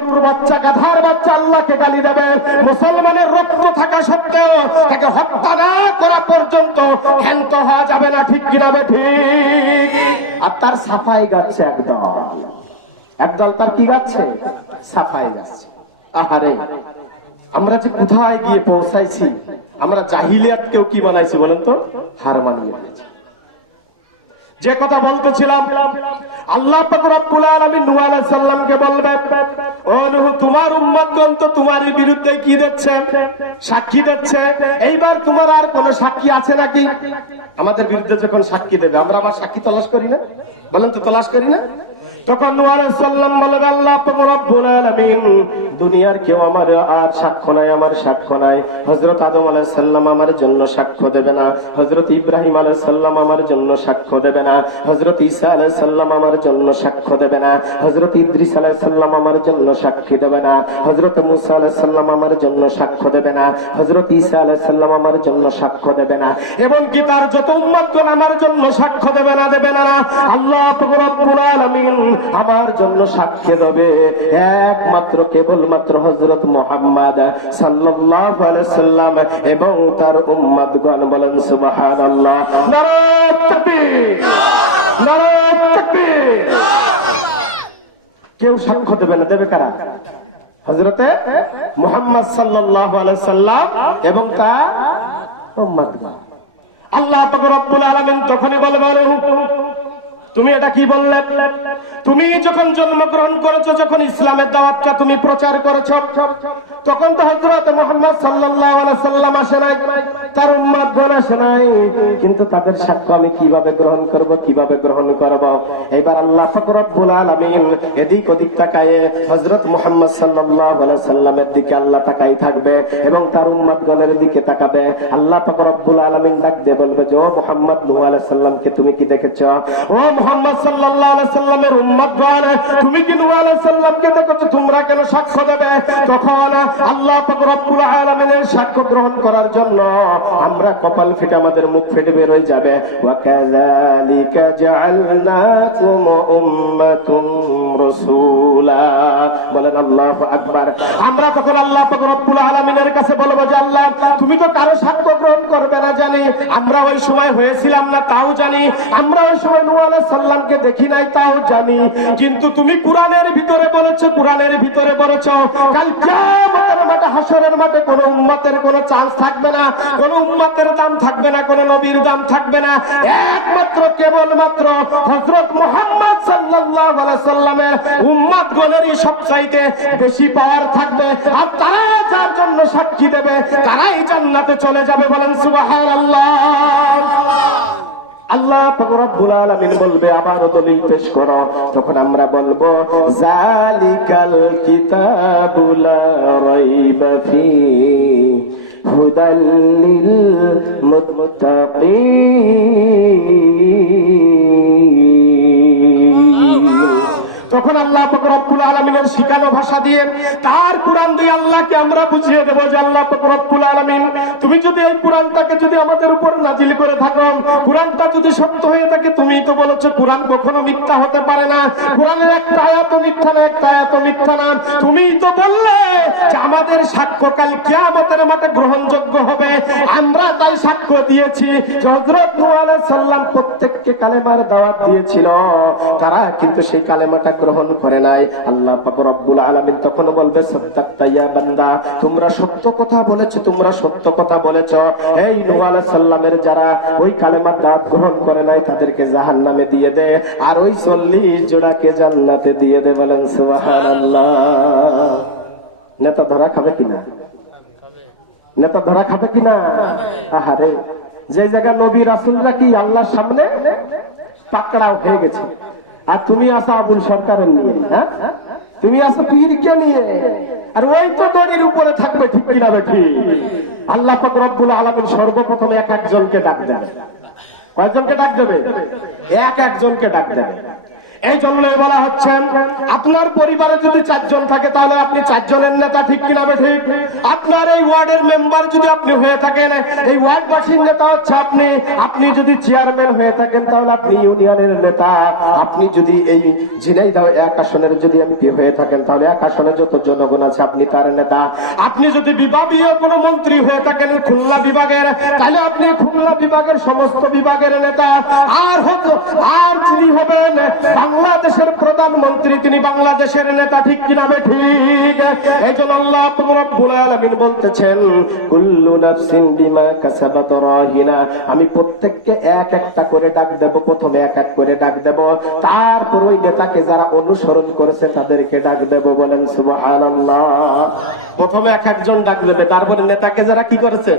গরুর বাচ্চা, গাধার বাচ্চা আল্লাহকে গালি দেবে। মুসলমানের রক্ত থাকা সত্ত্বেও তাকে হত্যা না করা পর্যন্ত ক্ষান্ত হওয়া যাবে না, ঠিক কিনা ঠিক? আর তার সাফাই গাচ্ছে একদল। একদল তার কি গাচ্ছে? সাফাই গাচ্ছে। আহারে, আমরা যে কোথায় গিয়ে পৌঁছাইছি, আমরা জাহিলিয়াত কেউ কি বানাইছি বলেন তো? হার মানিয়ে দিয়েছি যে কথা বলতেছিলাম, আল্লাহ নূহ বলবে, ও নুহু, তোমার উম্মতগণ তো তোমার বিরুদ্ধে কি দিচ্ছে সাক্ষী দিচ্ছে এইবার তোমার আর কোন সাক্ষী আছে নাকি? আমাদের বিরুদ্ধে যখন সাক্ষী দেবে, আমরা আবার সাক্ষী তলাশ করি না? বলেন তো, তলাশ করি না? তখন সালাম বলবে আল্লাহ রব্বুল দুনিয়ার কেউ আমার আর সাক্ষ্য নাই, আমার সাক্ষ্য নাই। হযরত আদম আলাইহিস সালাম আমার জন্য সাক্ষ্য দেবে না। হযরত ইব্রাহিম আলাইহিস সালাম আমার জন্য সাক্ষ্য দেবে না। হযরত ঈসা আলাইহিস সালাম আমার জন্য সাক্ষ্য দেবে না। হযরত ইদ্রিস আলাইহিস সালাম আমার জন্য সাক্ষী দেবে না। হযরত মুসা আলাইহিস সালাম আমার জন্য সাক্ষ্য দেবে না। হযরত ঈসা আলাইহিস সালাম আমার জন্য সাক্ষ্য দেবে না। এবং কি তার যত উম্মতগণ আমার জন্য সাক্ষ্য দেবে না দেবে না আল্লাহ রব্বুল আমার জন্য সাক্ষ্য দেবে। একমাত্র কেবলমাত্র হযরত মুহাম্মদ আলাইহি সাল্লাম এবং তার বলেন, সুবহানাল্লাহ। নারায়ে তাকবীর। নারায়ে তাকবীর। কেউ সাক্ষ্য দেবে না, দেবে কারা? হজরতে মোহাম্মদ আলাইহি সাল্লাম এবং তার উম্মতগণ। আল্লাহ পাক রব্বুল আলামিন তখনই বলবে আরে তুমি এটা কি বললে? তুমি যখন জন্মগ্রহণ করেছ, যখন ইসলামের দাওয়াতটা তুমি প্রচার করেছ, তখন তো হজরত মোহাম্মদ সাল্লাম আসে নাই, তার উম্মত গণ আসে নাই। কিন্তু তাদের সাক্ষ্য আমি কীভাবে গ্রহণ করব, কীভাবে গ্রহণ করব? এবার আল্লাহ পাক রব্বুল আলামিন এদিক ওদিক তাকায়ে হযরত মুহাম্মদ সাল্লামের দিকে আল্লাহ তাকাই থাকবে এবং তার উম্মত গণের দিকে তাকাবে। আল্লাহ পাক রব্বুল আলামিন ডাক দিয়ে বলবে, যে ও মুহাম্মদ নূহ আলাইহিস সালামকে তুমি কি দেখেছ? ও মুহাম্মদ সাল্লাল্লাহু আলাইহি সাল্লামের উম্মত গণ তুমি কি নূহ আলাইহিস সালামকে দেখেছ? তোমরা কেন সাক্ষ্য দেবে? তখন আল্লাহ পাক রব্বুল আলামিনের সাক্ষ্য গ্রহণ করার জন্য আমরা কপাল ফেটে আমাদের মুখ ফেটে বের হয়ে যাবে। ওয়া কাযালিকা জাআলনাকুম উম্মাতুম রাসূলা। বলেন আল্লাহু আকবার। আমরা তখন আল্লাহ পাক রব্বুল আলামিনের কাছে বলব যে আল্লাহ, তুমি তো কারও সাক্ষ্য গ্রহণ করবে না জানি। আমরা ওই সময় হয়েছিলাম না, তাও জানি। আমরা ওই সময় নূহ আলাইহিস সালামকে দেখি নাই, তাও জানি। কিন্তু তুমি কোরআনের ভিতরে বলেছ, কোরআনের ভিতরে বলেছ, কাল মাঠে হাসরের মাঠে কোনো উম্মতের কোনো চান্স থাকবে না, কোনো উম্মতের দাম থাকবে না, কোনো নবীর দাম থাকবে না। একমাত্র, কেবলমাত্র হযরত মুহাম্মদ সাল্লাল্লাহু সাল্লামের উম্মত গণেরই সবচাইতে বেশি পাওয়ার থাকবে। আর তারা যার জন্য সাক্ষী দেবে, তারাই জান্নাতে চলে যাবে বলেন সুবহানাল্লাহ। আল্লাহ রব্বুল আলামিন বলবে আবারও দলিল পেশ করো। তখন আমরা বলব, জালিকাল কিতাবুলা রাইবা ফি হুদাল লিল মুত্তাকিন। তখন আল্লাহ পাক রব্বুল আলামিনের শিখানো ভাষা দিয়ে তার কোরআন দিয়ে আল্লাহকে আমরা বুঝিয়ে দেবো যে আল্লাহ পাক রব্বুল আলামিন, তুমি যদি এই কোরআনটাকে যদি আমাদের উপর নাজিল করে থাকো, কোরআনটা যদি সত্য হয়ে থাকে, তুমি তো বলেছ কোরআন কখনো মিথ্যা হতে পারে না। কোরআনের একটা আয়াত মিথ্যা না, একটা আয়াত মিথ্যা না। তুমি তো বললে যে আমাদের সাক্ষ্য কাল কিয়ামতের মাঠে গ্রহণযোগ্য হবে। আমরা তাই সাক্ষ্য দিয়েছি। যে হযরত নূহ প্রত্যেককে কালেমার দাওয়াত দিয়েছিল। তারা কিন্তু সেই কালেমাটা গ্রহণ করে নাই। আল্লাহ পাক রব্বুল আলামিন তখন বলবে, সাদ্দাক্তা বান্দা, তোমরা সত্য কথা বলেছ, তোমরা সত্য কথা বলেছ। এই নূহ আলাইহিস যারা ওই কালেমার দাওয়াত গ্রহণ করে নাই, তাদেরকে জাহান্নামে দিয়ে দে। আর ওই 40 জোড়াকে জান্নাতে দিয়ে দে বলেন, সুবহানাল্লাহ। নেতা ধরা খাবে কিনা? নেতা ধরা খাবে কিনা? আহারে, যে জায়গা নবী রাসুলরা কি আল্লাহর সামনে পাকড়াও হয়ে গেছে? আর তুমি আসো আবুল সরকারের নিয়ে হ্যাঁ? তুমি আসো পীরকে নিয়ে। আর ওই তো দড়ির উপরে থাকবে ঠিক কিনা বেঠি? আল্লাহ রব্বুল সর্বপ্রথম এক একজনকে ডাক দেবে। কয়েকজনকে ডাক দেবে? এক একজনকে ডাক দেবে। এই জন্যই বলা হচ্ছে, আপনার পরিবারে যদি চারজন থাকে, তাহলে আপনি চারজনের নেতা ঠিক কিনা বে ঠিক? আপনার এই ওয়ার্ডের মেম্বার যদি আপনি হয়ে থাকেন, এই ওয়ার্ডবাসীর নেতা হচ্ছে আপনি। আপনি যদি চেয়ারম্যান হয়ে থাকেন, তাহলে আপনি ইউনিয়নের নেতা। আপনি যদি এই ঝিনাইদহ এক আসনের যদি এমপি হয়ে থাকেন, তাহলে এক আসনে যত জনগণ আছে, আপনি তার নেতা। আপনি যদি বিভাগীয় কোনো মন্ত্রী হয়ে থাকেন, খুলনা বিভাগের, তাহলে আপনি খুলনা বিভাগের সমস্ত বিভাগের নেতা। আর হতো আর যিনি হবেন বাংলাদেশের প্রধানমন্ত্রী, তিনি বাংলাদেশের নেতা, ঠিক কিনা বে ঠিক? এই জন্য আল্লাহ রব্বুল আলামিন বলতেছেন, কুল্লু নাফসিন বিমা কাসাবাত রাহিনা। আমি প্রত্যেককে এক একটা করে ডাক দেব, প্রথমে এক এক করে ডাক দেব। তারপর ওই নেতাকে যারা অনুসরণ করেছে, তাদেরকে ডাক দেব বলেন, সুবহানাল্লাহ। প্রথমে এক একজন ডাক দেবে, তারপরে নেতাকে যারা কি করেছে?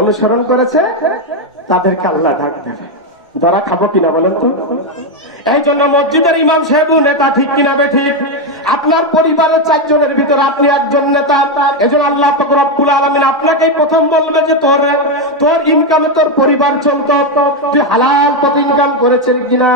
অনুসরণ করেছে, তাদেরকে আল্লাহ ডাক দেবে। ধরা খাব কিনা বলেন তো? এই জন্য মসজিদের ইমাম সাহেব নেতা ঠিক কিনা বে ঠিক? আপনার পরিবারের চারজনের ভিতরে আপনি একজন নেতা। এই জন্য আল্লাহ রব্বুল আলামিন আপনাকেই প্রথম বলবে যে তোর তোর ইনকামে তোর পরিবার চলতো। তুই হালাল পথে ইনকাম করেছেন কিনা?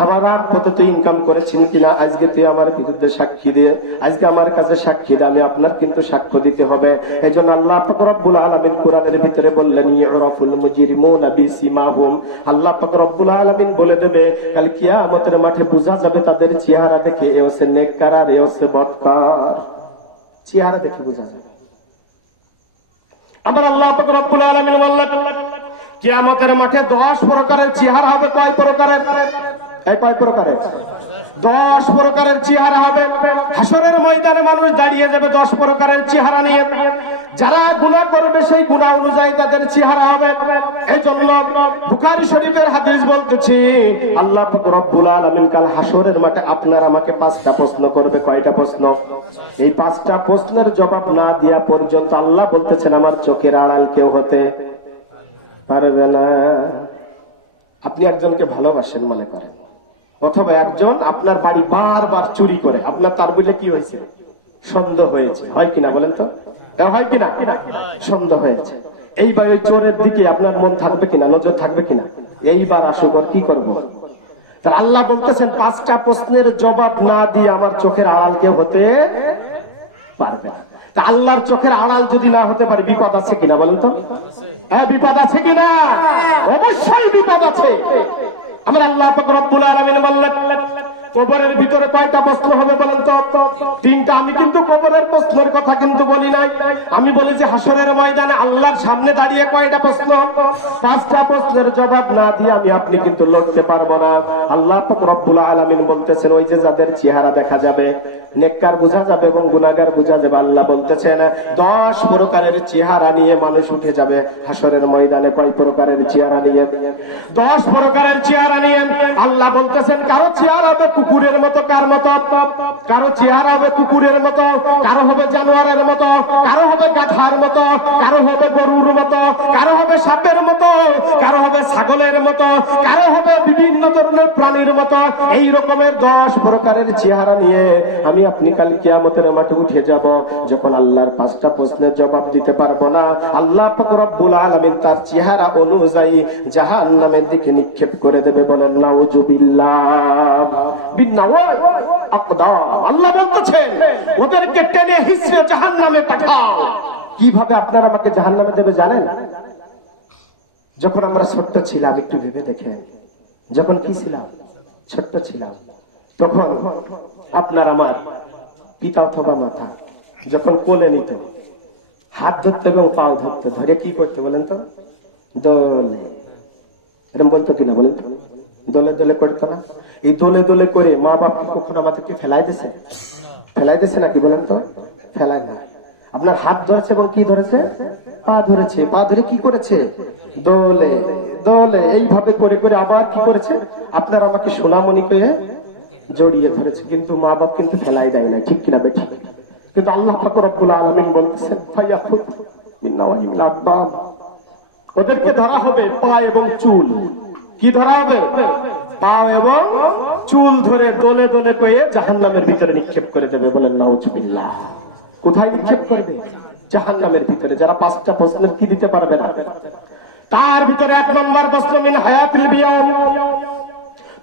হারাম পথে তুই ইনকাম করেছেন কিনা? আজকে তুই আমার বিরুদ্ধে সাক্ষী দিয়ে আজকে আমার কাছে সাক্ষী দিয়ে আমি আপনার কিন্তু সাক্ষ্য দিতে হবে। এই জন্য আল্লাহ রব্বুল আলামিন কোরআনের ভিতরে বললেন, ইউরাফুল মুজরিমুনা বিসিমাহুম। আল্লাহ পাক রব্বুল আলামিন বলে দেবে, কাল কিয়ামতের মাঠে বোঝা যাবে তাদের চেহারা দেখে এ হচ্ছে নেককার আর এ হচ্ছে বটকার চেহারা দেখে বোঝা যাবে। আমার আল্লাহ রব্বুল আলামিন বললেন, কিয়ামতের মাঠে 10 প্রকারের চেহারা হবে, কয় প্রকারের? এই কয় প্রকারের? দশ প্রকারের চেহারা হবে। হাসরের ময়দানে মানুষ দাঁড়িয়ে যাবে দশ প্রকারের চেহারা নিয়ে। যারা গুণা করবে সেই গুণা অনুযায়ী তাদের চেহারা হবে। এই জন্য বুখারি শরীফের হাদিস বলতেছি, আল্লাহ রব্বুল আলামিন কাল হাসরের মাঠে আপনার আমাকে পাঁচটা প্রশ্ন করবে। কয়টা প্রশ্ন? এই পাঁচটা প্রশ্নের জবাব না দেওয়া পর্যন্ত আল্লাহ বলতেছেন, আমার চোখের আড়াল কেউ হতে পারবে না। আপনি একজনকে ভালোবাসেন মনে করেন, অথবা একজন আপনার বাড়ি বারবার চুরি করে, আপনার তার বলে কি হয়েছে? সন্দেহ হয়েছে। হয় কিনা বলেন তো? হয় কিনা? সন্দেহ হয়েছে। এইবার ওই চোরের দিকে আপনার মন থাকবে কিনা, নজর থাকবে কিনা? এইবার কি করব? তার আল্লাহ বলতেছেন, পাঁচটা প্রশ্নের জবাব না দিয়ে আমার চোখের আড়াল কেউ হতে পারবে না। তা আল্লাহর চোখের আড়াল যদি না হতে পারে, বিপদ আছে কিনা বলেন তো? হ্যাঁ বিপদ আছে কিনা? অবশ্যই বিপদ আছে। আমার আল্লাহ রব্বুল আলামিন বললেন কবরের ভিতরে কয়টা প্রশ্ন হবে বলেন তো? তিনটা। আমি কিন্তু কবরের প্রশ্নের কথা কিন্তু বলি নাই। আমি বলি যে হাসরের ময়দানে আল্লাহর সামনে দাঁড়িয়ে কয়টা প্রশ্ন? পাঁচটা প্রশ্নের জবাব না দিয়ে আমি আপনি কিন্তু লড়তে পারব না। আল্লাহ রব্বুল আলমিন বলতেছেন, ওই যে যাদের চেহারা দেখা যাবে নেককার বোঝা যাবে এবং গুনাহগার বোঝা যাবে, আল্লাহ বলতেছেন দশ প্রকারের চেহারা নিয়ে মানুষ উঠে যাবে হাসরের ময়দানে কয় প্রকারের চেহারা নিয়ে? দশ প্রকারের চেহারা নিয়ে আল্লাহ বলতেছেন, কারও চেহারা হবে কুকুরের মতো, কার মতো? কারও চেহারা হবে কুকুরের মতো, কারও হবে জানোয়ারের মতো, কারও হবে গাধার মতো, কারও হবে গরুর মতো, কারও হবে সাপের মতো, কারও হবে ছাগলের মতো, কারও হবে বিভিন্ন ধরনের প্রাণীর মতো, এই রকমের দশ প্রকারের চেহারা নিয়ে আমি আপনি কাল কিয়ামতের মাঠে উঠে যাব, যখন আল্লাহর পাঁচটা প্রশ্নের জবাব দিতে পারব না। আল্লাহ রব্বুল আলামিন তার চেহারা অনুযায়ী জাহান্নামের দিকে নিক্ষেপ করে দেবে বলেন, নাউজুবিল্লাহ। বিন্নাওয়াই আল্লাহ বলতেছেন, ওদেরকে টেনে হিসড়ে জাহান্নামে পাঠাও। কীভাবে আপনারা আমাকে জাহান্নামে দেবে জানেন? যখন আমরা ছোট্ট ছিলাম, একটু ভেবে দেখেন। যখন কি ছিলাম? ছোট্ট ছিলাম। তখন আপনার আমার পিতা অথবা মাথা যখন কোলে নিত, হাত ধরতে এবং পাও ধরতে, ধরে কি করতে বলেন তো? দোলে। এরকম বলতো কিনা বলেন তো? দোলে দোলে করতো না? এই দোলে দোলে করে মা বাপ কখনো আমাদেরকে ফেলাই দিছে ফেলাই দিছে নাকি বলেন তো? ফেলায় না। আপনার হাত ধরেছে এবং কি ধরেছে? পা ধরেছে। পা ধরে কি করেছে? দোলে দোলে। এইভাবে করে করে আবার কি করেছে? আপনার আমাকে সোনামণি পেয়ে জড়িয়ে ধরেছে, কিন্তু মা বাপ কিন্তু ফেলাই দেয় না ঠিক কিনা বেঠিক কিন্তু আল্লাহ পাক রব্বুল আলামিন বলতেছেন ওদেরকে ধরা হবে পা এবং চুল। কি ধরা হবে? পা এবং চুল ধরে দোলে দোলে পেয়ে জাহান্নামের ভিতরে নিক্ষেপ করে দেবে বলেন, নাউজুবিল্লাহ। কোথায় নিক্ষেপ করবে? জাহান্নামের ভিতরে। যারা পাঁচটা প্রশ্নের কি দিতে পারবে না? তার ভিতরে এক নম্বর প্রশ্ন, মিন বিয়াম।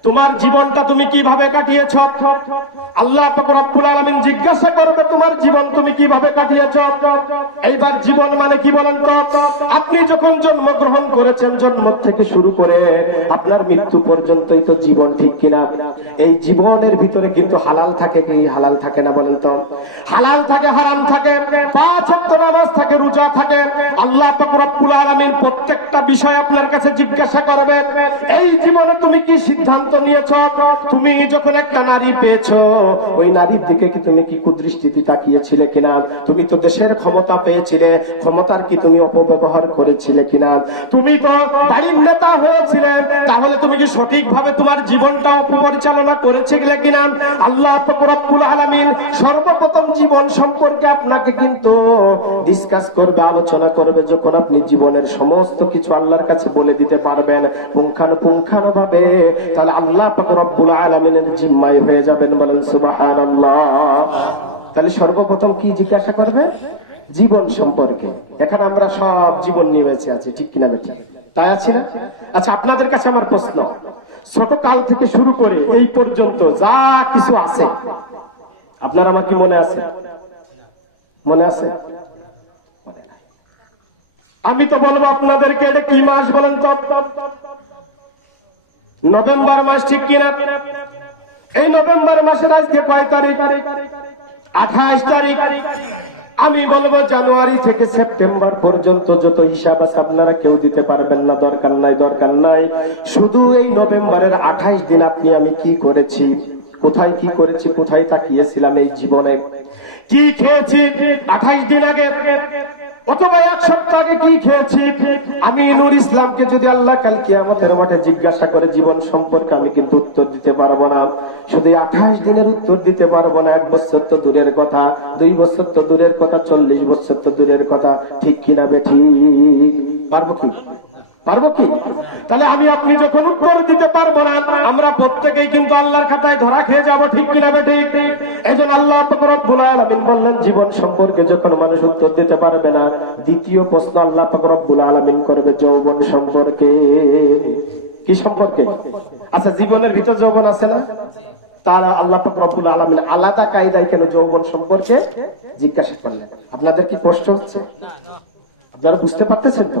তোমার জীবনটা তুমি কীভাবে কাটিয়েছ? আল্লাহ আলামিন জিজ্ঞাসা করবে, তোমার জীবন তুমি কীভাবে কাটিয়েছ? এইবার জীবন মানে কি বলেন আপনি যখন জন্মগ্রহণ করেছেন, জন্ম থেকে শুরু করে আপনার মৃত্যু পর্যন্তই তো জীবন, ঠিক কিনা? এই জীবনের ভিতরে কিন্তু হালাল থাকে কি হালাল থাকে না বলেন তো? হালাল থাকে, হারাম থাকে, পাঁচ ওয়াক্ত নামাজ থাকে, রোজা থাকে। আল্লাহ রব্বুল আলামিন প্রত্যেকটা বিষয় আপনার কাছে জিজ্ঞাসা করবে, এই জীবনে তুমি কি সিদ্ধান্ত নিয়েছ? তুমি যখন একটা নারী পেয়েছ, ওই নারীর দিকে কি তুমি কি কুদৃষ্টিতে তাকিয়েছিলে কিনা? তুমি তো দেশের ক্ষমতা পেয়েছিলে, ক্ষমতার কি তুমি অপব্যবহার করেছিলে কিনা? তুমি তো বাড়ির নেতা হয়েছিলে, তাহলে তুমি কি সঠিকভাবে তোমার জীবনটা অপপরিচালনা করেছিলে কিনা? আল্লাহ পাক রব্বুল আলামিন সর্বপ্রথম জীবন সম্পর্কে আপনাকে কিন্তু ডিসকাস করবে, আলোচনা করবে, যখন আপনি জীবনের সমস্ত কিছু আল্লাহর কাছে বলে দিতে পারবেন। পুঙ্খানু ভাবে তাহলে আল্লাহ রব্বুল আলামিনের জিম্মাই হয়ে যাবেন বলেন সুবহানাল্লাহ। তাহলে সর্বপ্রথম কি জিজ্ঞাসা করবে? জীবন সম্পর্কে। এখানে আমরা সব জীবন নিয়ে বেঁচে আছি, ঠিক কিনা বেঠিক তাই আছি না? আচ্ছা আপনাদের কাছে আমার প্রশ্ন। ছোট কাল থেকে শুরু করে এই পর্যন্ত যা কিছু আছে, আপনার আমার কি মনে আছে? মনে আছে? আমি তো বলব আপনাদেরকে এটা কি মাস বলেন তো? নভেম্বর মাস ঠিক কিনা? এই নভেম্বর মাসের আজকে কয় তারিখ? আঠাশ তারিখ। আমি বলব জানুয়ারি থেকে সেপ্টেম্বর পর্যন্ত যত হিসাব আছে আপনারা কেউ দিতে পারবেন না, দরকার নাই দরকার নাই। শুধু এই নভেম্বরের আঠাইশ দিন আপনি, আমি কি করেছি? কোথায় কি করেছি? কোথায় তাকিয়েছিলাম এই জীবনে? কি খেয়েছি? আঠাইশ দিন আগে অথবা এক সপ্তাহ আগে কি খেয়েছি? আমি নূর ইসলামকে যদি আল্লাহ কাল কিয়ামতের মাঠে জিজ্ঞাসা করে জীবন সম্পর্কে আমি কিন্তু উত্তর দিতে পারব না। শুধু আঠাশ দিনের উত্তর দিতে পারব না, এক বছর তো দূরের কথা, দুই বছর তো দূরের কথা, চল্লিশ বছর তো দূরের কথা, ঠিক কিনা বেঠি পারব কি? পারব কি? তাহলে আমি আপনি যখন উত্তর দিতে পারব না, আমরা প্রত্যেকেই কিন্তু আল্লাহর খাতায় ধরা খেয়ে ঠিক কিনা আল্লাহ আলামিন বললেন, জীবন সম্পর্কে যখন মানুষ উত্তর দিতে পারবে না, দ্বিতীয় প্রশ্ন আল্লাহ রব্বুল আলামিন করবে, যৌবন সম্পর্কে। কি সম্পর্কে? আচ্ছা জীবনের ভিতর যৌবন আছে না? তারা আল্লাহ রব্বুল আলামিন আলাদা কায়দায় কেন যৌবন সম্পর্কে জিজ্ঞাসা করলেন? আপনাদের কি কষ্ট হচ্ছে? আপনারা বুঝতে পারতেছেন তো?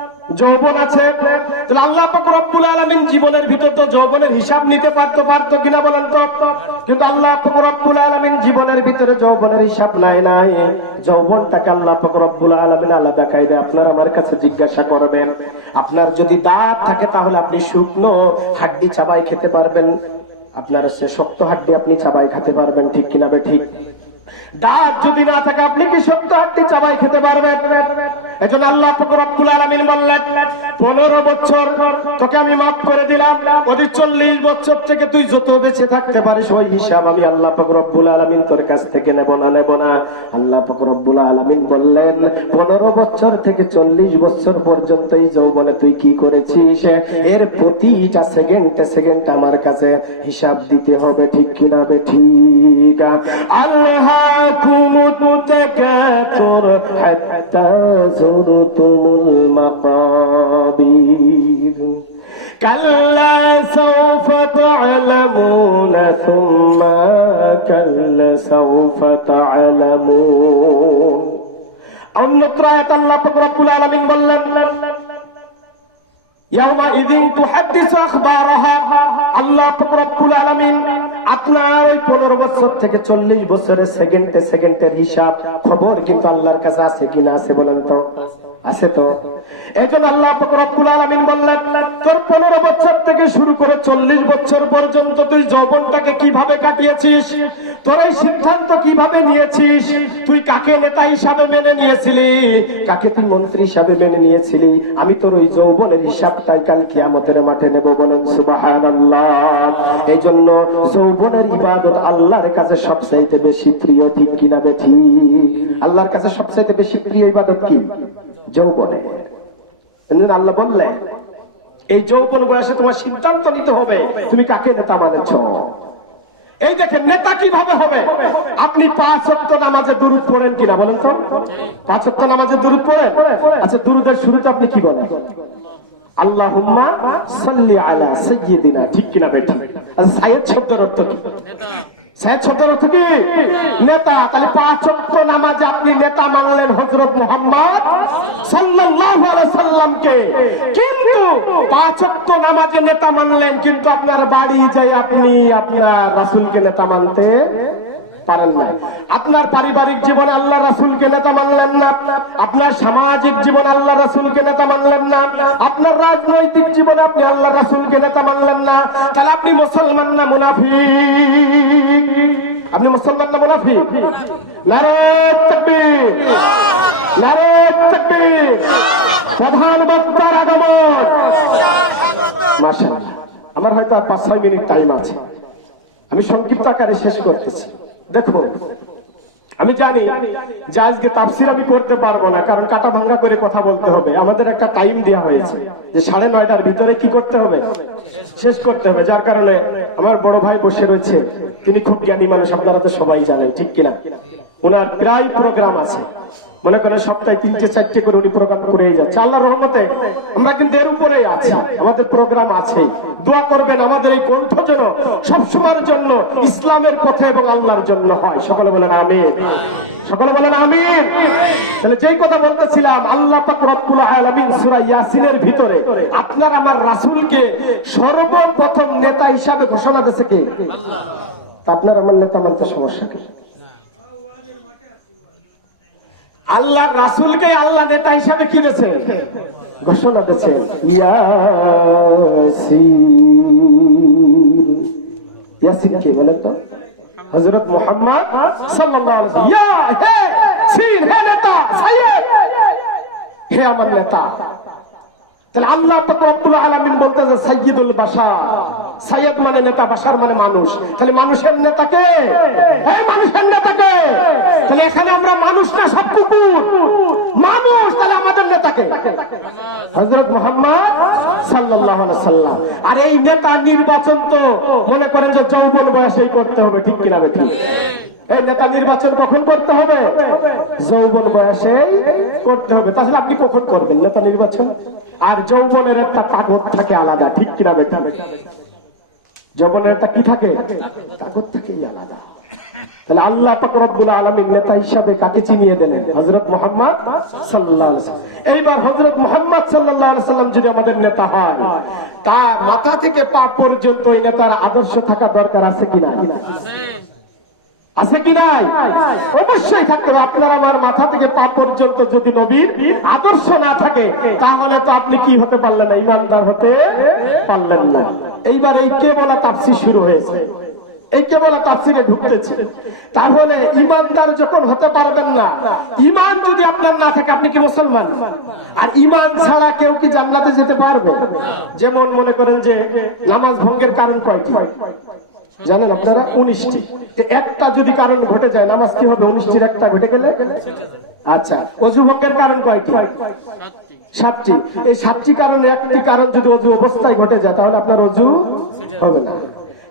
যৌবন আছে। তাহলে আল্লাহ পাক রব্বুল আলামিন জীবনের ভিতর তো যৌবনের হিসাব নিতে পারতো পারতো কিনা বলেন তো? কিন্তু আল্লাহ পাক রব্বুল আলামিন জীবনের ভিতরে যৌবনের হিসাব নাই নাই। যৌবনটাকে আল্লাহ পাক রব্বুল আলামিন আলাদা কায়দা আপনার আমার কাছে জিজ্ঞাসা করবেন। আপনার যদি দাঁত থাকে তাহলে আপনি শুকনো হাড্ডি চাবাই খেতে পারবেন। আপনার সে শক্ত হাড্ডি আপনি চাবাই খেতে পারবেন, ঠিক কিনা বে ঠিক? দাঁত যদি না থাকে আপনি কি সত্য হাড্ডি চাবাই খেতে পারবেন? এজন্য আল্লাহ বললেন, পনেরো বছর তোকে আমি মাফ করে দিলাম ওই চল্লিশ বছর থেকে তুই যত বেঁচে থাকতে পারিস, ওই হিসাব আমি আল্লাহ তোর কাছ থেকে নেব না নেব না। আল্লাহ বললেন, পনেরো বছর থেকে চল্লিশ বছর পর্যন্ত এই যৌবনে তুই কি করেছিস? এর প্রতিটা সেকেন্ডে সেকেন্ড আমার কাছে হিসাব দিতে হবে, ঠিক কিনা ঠিক? আল্লাহ কুমুতাকাতুর হাত্তা زرتم المقابر كلا سوف تعلمون ثم كلا سوف تعلمون অন্যত্র আয়াত আল্লাহ পাক রব্বুল আলামিন বললেন ইয়াউমাইযিন তুহাদ্দিসু আখবারাহা আল্লাহ আপনার ওই পনেরো বছর থেকে চল্লিশ বছরের সেকেন্ডে সেকেন্ডের হিসাব খবর কিন্তু আল্লাহর কাছে আছে কিনা আছে বলেন তো? আছে তো? এই জন্য আল্লাহ রব্বুল আলামিন বললেন, তোর পনেরো বছর থেকে শুরু করে চল্লিশ বছর পর্যন্ত তুই যৌবনটাকে কীভাবে কাটিয়েছিস? তোর এই সিদ্ধান্ত কীভাবে নিয়েছিস? তুই কাকে নেতা হিসাবে মেনে নিয়েছিলি? কাকে তুই মন্ত্রী হিসাবে মেনে নিয়েছিলি? আমি তোর ওই যৌবনের হিসাবটাই কাল কি কিয়ামতের মাঠে নেব বলেন সুবহানাল্লাহ। এই জন্য যৌবনের ইবাদত আল্লাহর কাছে সবচাইতে বেশি প্রিয়, ঠিক কিনা বে ঠিক? আল্লাহর কাছে সবচাইতে বেশি প্রিয় ইবাদত কি? যৌবনে। আল্লাহ বললেন এই যৌবন বয়সে তোমার সিদ্ধান্ত নিতে হবে, তুমি কাকে নেতা মানেছ? এই দেখেন, নেতা কীভাবে হবে? আপনি পাঁচ অক্ট নামাজে দুরুদ পড়েন কিনা বলেন তো? পাঁচ অক্ট নামাজে দুরুদ পড়েন? আচ্ছা দুরুদের শুরুতে আপনি কি বলেন? আল্লাহুম্মা সাল্লি আলা সাইয়্যিদিনা, ঠিক কিনা বেঠি? আচ্ছা সাইয়্যিদ শব্দের অর্থ কি? নেতা। তাহলে নামাজে আপনি নেতা মানলেন হজরত মোহাম্মদ কিন্তু নামাজে নেতা মানলেন, কিন্তু আপনার বাড়ি যাই আপনি আপনার রাসুলকে নেতা মানতে পারেন না আপনার পারিবারিক জীবনে আল্লাহ রাসুলকে নেতা মানলেন না। আপনার সামাজিক জীবনে আল্লাহ রাসুলকে নেতা মানলেন না। আপনার রাজনৈতিক জীবনে আপনি আল্লাহ রাসুলকে নেতা মানলেন না। তাহলে আপনি মুসলমান না মুনাফি আপনি মুসলমান না মুনাফি প্রধান বক্তার আগমন। আমার হয়তো আর পাঁচ ছয় মিনিট টাইম আছে। আমি সংক্ষিপ্ত আকারে শেষ করতেছি। দেখো, আমি জানি যে আজকে তাফসির আমি করতে পারব না, কারণ কাটা ভাঙ্গা করে কথা বলতে হবে। আমাদের একটা টাইম দেওয়া হয়েছে যে সাড়ে নয়টার ভিতরে কি করতে হবে? শেষ করতে হবে। যার কারণে আমার বড় ভাই বসে রয়েছে, তিনি খুব জ্ঞানী মানুষ, আপনারা তো সবাই জানেন, ঠিক কিনা? ওনার প্রায় প্রোগ্রাম আছে। মনে করেন সপ্তাহে তিনটে, চারটে করে উনি প্রোগ্রাম করেই যাচ্ছে। আল্লাহ রহমতে আমরা কিন্তু এর উপরেই আছি। আমাদের প্রোগ্রাম আছে। দোয়া করবেন আমাদের এই কণ্ঠ যেন সবসময়ের জন্য ইসলামের পথে এবং আল্লাহর জন্য হয়। সকলে বলেন আমিন। সকলে বলেন আমিন। তাহলে যেই কথা বলতেছিলাম, আল্লাহ পাক রব্বুল আলামিন সূরা ইয়াসিনের ভিতরে আপনার আমার রাসূলকে সর্বপ্রথম নেতা হিসাবে ঘোষণা দিয়েছে কে? আপনার আমার নেতা মানতে সমস্যা কি? আল্লাহ রাসুলকে আল্লাহ নেতা হিসাবে কি দিয়েছে ঘোষণা দিচ্ছে ইয়াসিন কে বলেন তো? হজরত মোহাম্মদ হে আমার নেতা। তাহলে আল্লাহ রব্বুল আলামিন বলতেছে, সাইয়্যিদুল বাশার। সাইয়্যিদ মানে নেতা, বাশার মানে মানুষ। তাহলে মানুষের নেতাকে এই মানুষের নেতাকে তাহলে এখানে আমরা মানুষ না, সব কুকুর। মানুষ, তাহলে আমাদের নেতাকে হযরত মুহাম্মদ আলাইহি সাল্লাম। আর এই নেতা নির্বাচন তো মনে করেন যে যৌবন বয়সেই করতে হবে, ঠিক কিনা বেঠিক? এই নেতা নির্বাচন কখন করতে হবে? যৌবন বয়সেই করতে হবে। তাহলে আপনি কখন করবেন নেতা নির্বাচন? আর যৌবনের একটা কাগজ থাকে আলাদা, ঠিক কিনা বেটা? যৌবনের একটা কি থাকে? থাকেই আলাদা। আল্লাহ রব্বুল নেতা হিসাবে কাকে চিনিয়ে দিলেন? হযরত মোহাম্মদ ওয়াসাল্লাম। এইবার হজরত মুহাম্মদ আলাইহি সাল্লাম যদি আমাদের নেতা হয়, তার মাথা থেকে পা পর্যন্ত নেতার আদর্শ থাকা দরকার আছে কিনা? আছে কি নাই? অবশ্যই থাকতে হবে। আপনার আমার মাথা থেকে পা পর্যন্ত যদি নবীর আদর্শ না থাকে, তাহলে তো আপনি কি হতে পারলেন না? ইমানদার হতে পারলেন না। এইবার এই কে বলা তাপসি শুরু হয়েছে। এই কেবল তাফসিরে ঢুকতেছে। তাহলে ইমানদার যখন হতে পারবেন না, ইমান যদি আপনার না থাকে, আপনি কি মুসলমান? আর ইমান ছাড়া কেউ কি জান্নাতে যেতে পারবে? যেমন মনে করেন যে নামাজ ভঙ্গের কারণ কয়টি? জানেন আপনারা? উনিশটি। একটা যদি কারণ ঘটে যায়, নামাজ কি হবে? উনিশটির একটা ঘটে গেলে? আচ্ছা অজু ভঙ্গের কারণ কয়টি? সাতটি। এই সাতটি কারণে একটি কারণ যদি অজু অবস্থায় ঘটে যায়, তাহলে আপনার অজু হবে না।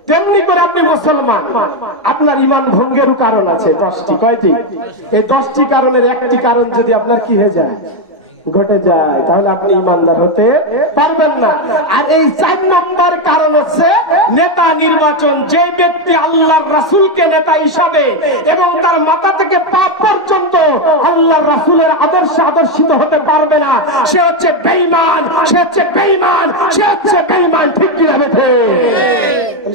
তেমনি করে আপনি মুসলমান, আপনার ইমান ভঙ্গেরও কারণ আছে দশটি। কয়টি? এই দশটি কারণের একটি কারণ যদি আপনার কি হয়ে যায়? ঘটে যায়। তাহলে আপনি ইমানদার হতে পারবেন না। আর এই চার নম্বর কারণ হচ্ছে নেতা নির্বাচন যে ব্যক্তি আল্লাহর রাসূলকে নেতা হিসাবে এবং তার মাথা থেকে পা পর্যন্ত আল্লাহর রাসূলের আদর্শে আদর্শিত হতে পারবে না, সে হচ্ছে বেঈমান, সে হচ্ছে বেঈমান, সে হচ্ছে বেঈমান, ঠিক কি হবে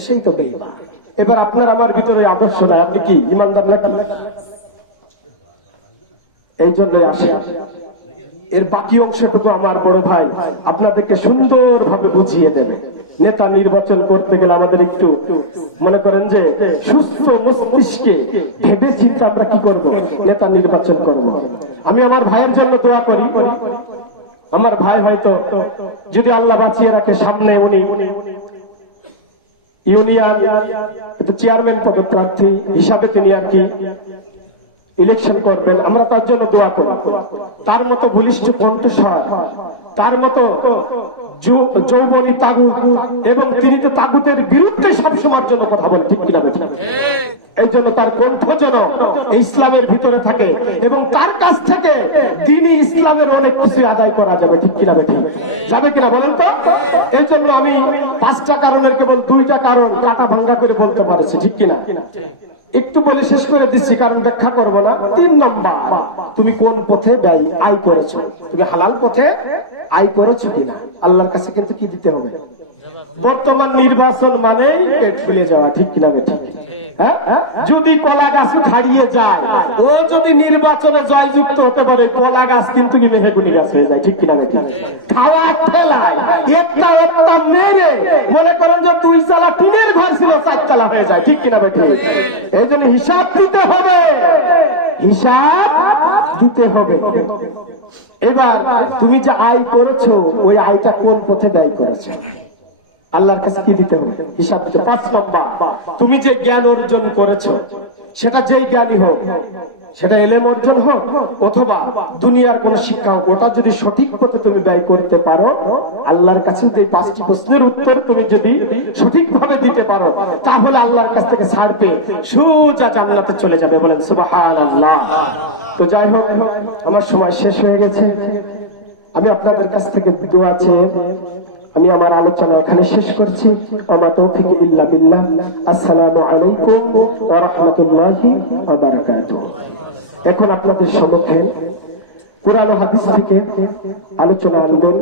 সেই তো বেঈমান। এবার আপনার আমার ভিতরে আদর্শ নাই, আপনি কি, ইমানদার নাকি? এই জন্যই আসে। এর বাকি অংশটুকু আমার বড় ভাই আপনাদেরকে সুন্দরভাবে বুঝিয়ে দেবে। নেতা নির্বাচন করতে গেলে আমাদের একটু মনে করেন যে সুস্থ মস্তিষ্কে ভেবে চিন্তা আমরা কি করব? নেতা নির্বাচন করব। আমি আমার ভাইয়ের জন্য দোয়া করি। আমার ভাই হয়তো যদি আল্লাহ বাঁচিয়ে রাখে সামনে উনি ইউনিয়ন চেয়ারম্যান পদপ্রার্থী হিসাবে তিনি আর কি ইলেকশন করবেন, আমরা তার জন্য দোয়া করি। তার মতো বলিষ্ঠ কণ্ঠস্বর, তার মতো যৌবনী তাগুত, এবং তিনি তো তাগুতের বিরুদ্ধে সবসময়ের জন্য কথা বলে ঠিক কিনা বেঠিক এই জন্য তার কণ্ঠ যেন ইসলামের ভিতরে থাকে, এবং তার কাছ থেকে তিনি ইসলামের অনেক কিছু আদায় করা যাবে, ঠিক কিনা বেঠিক যাবে কিনা বলেন তো? এই জন্য আমি পাঁচটা কারণের কেবল দুইটা কারণ কাটা ভাঙ্গা করে বলতে পারছি, ঠিক কিনা? একটু বলে শেষ করে দিচ্ছি, কারণ ব্যাখ্যা করব না। তিন নম্বর, তুমি কোন পথে ব্যয়, আয় করেছ? তুমি হালাল পথে আয় করেছ কিনা? আল্লাহর কাছে কিন্তু কি দিতে হবে? বর্তমান নির্বাচন মানে পেট ফুলে যাওয়া, ঠিক কিনা ঠিক? যদি কলা গাছ হারিয়ে যায়, ও যদি নির্বাচনে জয়যুক্ত হতে পারে, কলা গাছ কিন্তু কি মেহেগুনি গাছ হয়ে যায়, ঠিক কিনা বেঠিক খাওয়া ঠেলায়, একটা একটা মেরে মনে করেন যে দুই চালা টিনের ঘর ছিল, চার চালা হয়ে যায়, ঠিক কিনা বেঠিক এই জন্য হিসাব দিতে হবে। হিসাব দিতে হবে। এবার তুমি যে আয় করেছ, ওই আয়টা কোন পথে ব্যয় করেছ? আল্লাহর কাছে কি দিতে হবে? হিসাব দিতে পাঁচ নম্বর, তুমি যে জ্ঞান অর্জন করেছ, সেটা যেই জ্ঞানী হোক, সেটা এলেম অর্জন হোক, অথবা দুনিয়ার কোন শিক্ষা হোক, ওটা যদি সঠিক পথে তুমি ব্যয় করতে পারো, আল্লাহর কাছে যদি পাঁচটি প্রশ্নের উত্তর তুমি যদি সঠিকভাবে দিতে পারো, তাহলে আল্লাহর কাছ থেকে ছাড় পেয়ে সোজা জান্নাতে চলে যাবে। বলেন সুবাহান আল্লাহ তো যাই হোক, আমার সময় শেষ হয়ে গেছে। আমি আপনাদের কাছ থেকে দোয়া চেয়ে আমি আমার আলোচনা এখানে শেষ করছি। আসসালামু আলাইকুম এখন আপনাদের সমক্ষে কোরআন হাদিস থেকে আলোচনা আনবেন